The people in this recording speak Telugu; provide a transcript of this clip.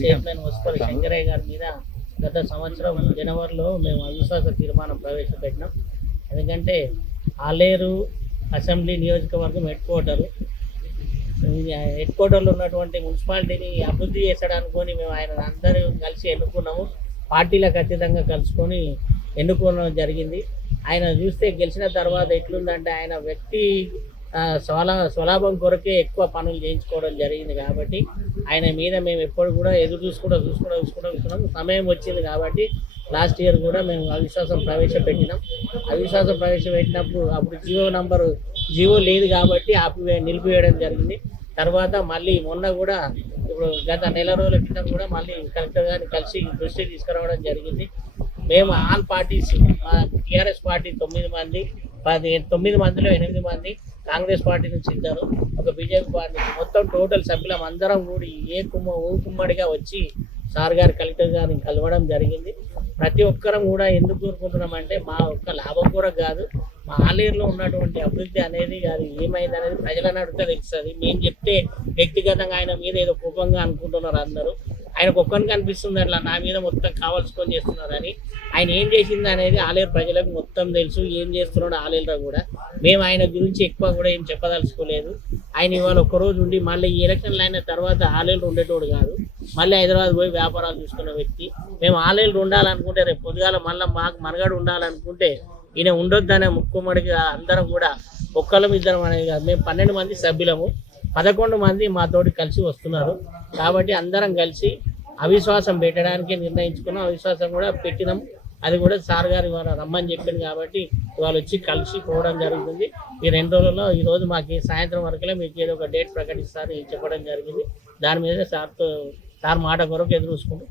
చైర్మన్ మున్సిపల్ శంకరయ్య గారి మీద గత సంవత్సరం జనవరిలో మేము అవిశ్వాస తీర్మానం ప్రవేశపెట్టినాం. ఎందుకంటే ఆలేరు అసెంబ్లీ నియోజకవర్గం హెడ్ క్వార్టర్లో ఉన్నటువంటి మున్సిపాలిటీని అభివృద్ధి చేసడానుకొని మేము ఆయన అందరూ కలిసి ఎన్నుకున్నాము. పార్టీలకు అతీతంగా కలుసుకొని ఎన్నుకోవడం జరిగింది. ఆయన చూస్తే గెలిచిన తర్వాత ఎట్లుందంటే ఆయన వ్యక్తి స్వలాభం కొరకే ఎక్కువ పనులు చేయించుకోవడం జరిగింది. కాబట్టి ఆయన మీద మేము ఎప్పుడు కూడా ఎదురు చూసుకుంటాం. సమయం వచ్చింది కాబట్టి లాస్ట్ ఇయర్ కూడా మేము అవిశ్వాసం ప్రవేశపెట్టినాం. అవిశ్వాసం ప్రవేశపెట్టినప్పుడు అప్పుడు జియో లేదు కాబట్టి నిలిపివేయడం జరిగింది. తర్వాత మళ్ళీ మొన్న కూడా ఇప్పుడు గత నెల రోజుల క్రితం కూడా మళ్ళీ కలెక్టర్ గారిని కలిసి దృష్టికి తీసుకురావడం జరిగింది. మేము ఆల్ పార్టీస్ మా టీఆర్ఎస్ పార్టీ 9 మంది, 9 మందిలో 8 మంది, కాంగ్రెస్ పార్టీ నుంచి 2, ఒక బీజేపీ పార్టీ నుంచి మొత్తం టోటల్ సభ్యులం అందరం కూడి ఊకుమ్మడిగా వచ్చి సార్ గారు కలెక్టర్ గారిని కలవడం జరిగింది. ప్రతి ఒక్కరం కూడా ఎందుకు కోరుకుంటున్నామంటే మా ఒక్క లాభం కూడా కాదు, మా ఆలేరులో ఉన్నటువంటి అభివృద్ధి అనేది అది ఏమైంది అనేది ప్రజలను అడిగితే తెలుస్తుంది. మేము చెప్తే వ్యక్తిగతంగా ఆయన మీద ఏదో కోపంగా అనుకుంటున్నారు అందరూ. ఆయనకు ఒక్కరికి అనిపిస్తుంది అట్లా నా మీద మొత్తం కావాల్సుకొని చేస్తున్నారని. ఆయన ఏం చేసింది అనేది ఆలేరు ప్రజలకు మొత్తం తెలుసు. ఏం చేస్తున్నాడు ఆలేరులో కూడా మేము ఆయన గురించి ఎక్కువ కూడా ఏం చెప్పదలుచుకోలేదు. ఆయన ఇవాళ ఒక్కరోజు ఉండి మళ్ళీ ఈ ఎలక్షన్లు అయిన తర్వాత ఆలేరు ఉండేటోడు కాదు, మళ్ళీ హైదరాబాద్ పోయి వ్యాపారాలు చూసుకున్న వ్యక్తి. మేము ఆలేరు ఉండాలనుకుంటే రేపు పొద్దుగాల మళ్ళీ మాకు మనగాడు ఉండాలనుకుంటే ఈయన ఉండొద్దనే ముక్కుమ్మడిగా అందరం కూడా ఒక్కళ్ళం ఇద్దరం అనేది కాదు, మేము 12 మంది సభ్యులము, 11 మంది మాతోటి కలిసి వస్తున్నారు. కాబట్టి అందరం కలిసి అవిశ్వాసం పెట్టడానికి నిర్ణయించుకున్నాం. అవిశ్వాసం కూడా పెట్టినాం. అది కూడా సార్ గారు ఇవాళ రమ్మని చెప్పింది కాబట్టి ఇవాళ వచ్చి కలిసి పోవడం జరుగుతుంది. ఈ 2 రోజుల్లో ఈరోజు మాకు సాయంత్రం వరకులే మీకు ఏదో ఒక డేట్ ప్రకటిస్తారని చెప్పడం జరిగింది. దాని మీద సార్ మాట కొరకు ఎదురు చూసుకుంటూ